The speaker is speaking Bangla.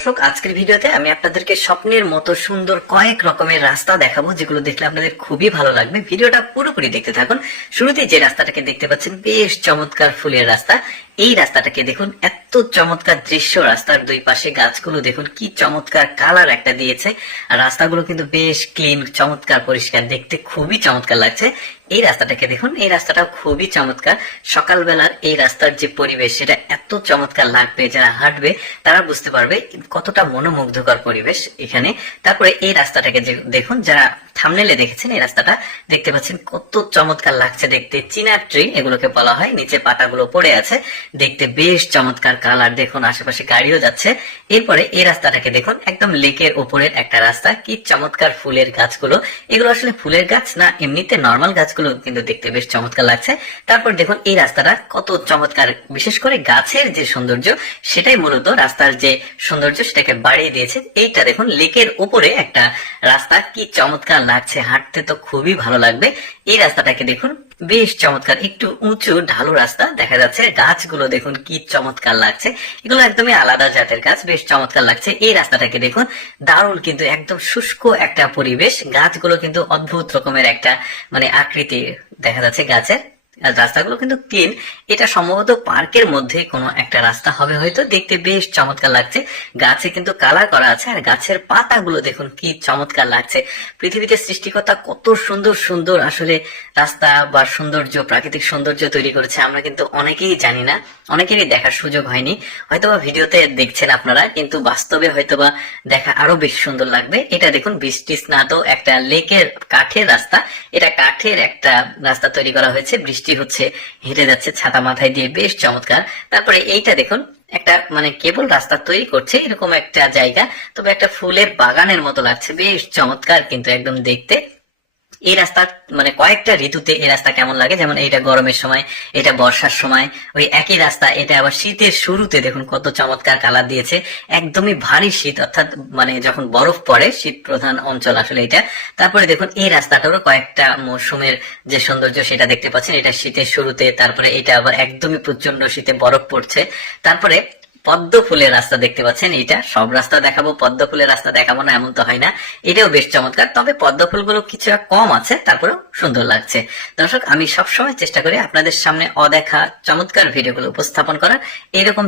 দর্শক, আজকের ভিডিওতে আমি আপনাদেরকে স্বপ্নের মতো সুন্দর কয়েক রকমের রাস্তা দেখাবো, যেগুলো দেখলে আপনাদের খুবই ভালো লাগবে। ভিডিওটা পুরোপুরি দেখতে থাকুন। শুরুতে যে রাস্তাটাকে দেখতে পাচ্ছেন, বেশ চমৎকার ফুলের রাস্তা। এই রাস্তাটাকে দেখুন, এত চমৎকার দৃশ্য রাস্তার দুই পাশে, গাছগুলো দেখুন, কি চমৎকার কালার একটা দিয়েছে। আর রাস্তাগুলো কিন্তু বেশ ক্লিন চমৎকার, পরিষ্কার, দেখতে খুবই চমৎকার লাগছে। এই রাস্তাটাকে দেখুন, এই রাস্তাটা খুবই চমৎকার। সকালবেলার এই রাস্তার যে পরিবেশ, সেটা এত চমৎকার লাগবে, যারা হাঁটবে, তারা বুঝতে পারবে কতটা মনোমুগ্ধকর পরিবেশ এখানে। তারপরে এই রাস্তাটাকে দেখুন, যারা থামনেলে দেখেছেন? এই রাস্তাটা দেখতে পাচ্ছেন কত চমৎকার লাগছে দেখতে। চিনার ট্রি এগুলোকে বলা হয়। নিচে পাতাগুলো পড়ে আছে। দেখতে বেশ চমৎকার কালার দেখুন, আশেপাশে গাড়িও যাচ্ছে। এরপরে এই রাস্তাটাকে দেখুন, একদম লেকের উপরের একটা রাস্তা। কি চমৎকার ফুলের গাছগুলো। এগুলো আসলে ফুলের গাছ না, এমনিতে নর্মাল গাছগুলো কিন্তু দেখতে বেশ চমৎকার লাগছে। তারপর দেখুন, এই রাস্তাটা কত চমৎকার। বিশেষ করে গাছের যে সৌন্দর্য, সেটাই মূলত রাস্তার যে সৌন্দর্য, সেটাকে বাড়িয়ে দিয়েছে। এইটা দেখুন লেকের উপরে একটা রাস্তা। কি চমৎকার লাগছে, হাঁটতে তো খুবই ভালো লাগবে। এই রাস্তাটাকে দেখুন, বেশ চমৎকার। একটু উঁচু, ঢালু রাস্তা দেখা যাচ্ছে। গাছগুলো দেখুন, কি চমৎকার লাগছে। এগুলো একদমই আলাদা জাতের গাছ, বেশ চমৎকার লাগছে। এই রাস্তাটাকে দেখুন, দারুণ কিন্তু একদম শুষ্ক একটা পরিবেশ। গাছগুলো কিন্তু অদ্ভুত রকমের একটা মানে আকৃতি দেখা যাচ্ছে গাছের। আর রাস্তাগুলো কিন্তু ক্লিন এটা সম্ভবত পার্কের মধ্যে কোনো একটা রাস্তা হবে হয়তো। দেখতে বেশ চমৎকার লাগছে। গাছে কিন্তু কালার করা আছে আর গাছের পাতাগুলো দেখুন কি চমৎকার লাগছে। পৃথিবীতে সৃষ্টিকর্তা কত সুন্দর সুন্দর আসলে রাস্তা বা সৌন্দর্য, প্রাকৃতিক সৌন্দর্য তৈরি করেছে। আমরা কিন্তু অনেকেই জানি না। অনেকেরই দেখার সুযোগ হয়নি। হয়তোবা ভিডিওতে দেখছেন আপনারা, কিন্তু বাস্তবে হয়তোবা দেখা আরও বেশি সুন্দর লাগবে। এটা দেখুন বৃষ্টি স্নাত একটা লেকের কাঠের রাস্তা। এটা কাঠের একটা রাস্তা তৈরি করা হয়েছে। বৃষ্টি হচ্ছে, হেঁটে যাচ্ছে, ছাতা মাথায় দিয়ে বেশ চমৎকার। তারপরে এইটা দেখুন, একটা মানে কেবল রাস্তা তৈরি করছে, এরকম একটা জায়গা। তবে একটা ফুলের বাগানের মতো লাগছে, বেশ চমৎকার কিন্তু একদম দেখতে। এই রাস্তা মানে কয়েকটা ঋতুতে এই রাস্তা কেমন লাগে? যেমন এটা গরমের সময়, এটা বর্ষার সময়, ওই একই রাস্তা, এটা আবার শীতের শুরুতে, দেখুন কত চমৎকার কালার দিয়েছে। একদমই ভারী শীত, অর্থাৎ মানে যখন বরফ পড়ে, শীত প্রধান অঞ্চল আসলে এটা। তারপরে দেখুন, এই রাস্তাটারও কয়েকটা মৌসুমের যে সৌন্দর্য সেটা দেখতে পাচ্ছেন। এটা শীতের শুরুতে, তারপরে এটা আবার একদমই প্রচণ্ড শীতে বরফ পড়ছে। তারপরে পদ্ম ফুলের রাস্তা দেখতে পাচ্ছেন এটা সব রাস্তা দেখাবো, পদ্ম ফুলের রাস্তা দেখাবো না, এমন তো হয় না। এটাও বেশ চমৎকার। তবে পদ্ম ফুলগুলো কিছুটা কম আছে, তারপরেও সুন্দর লাগছে। দর্শক, আমি সবসময় চেষ্টা করি আপনাদের সামনে অদেখা, চমৎকার ভিডিওগুলো উপস্থাপন করার। এরকম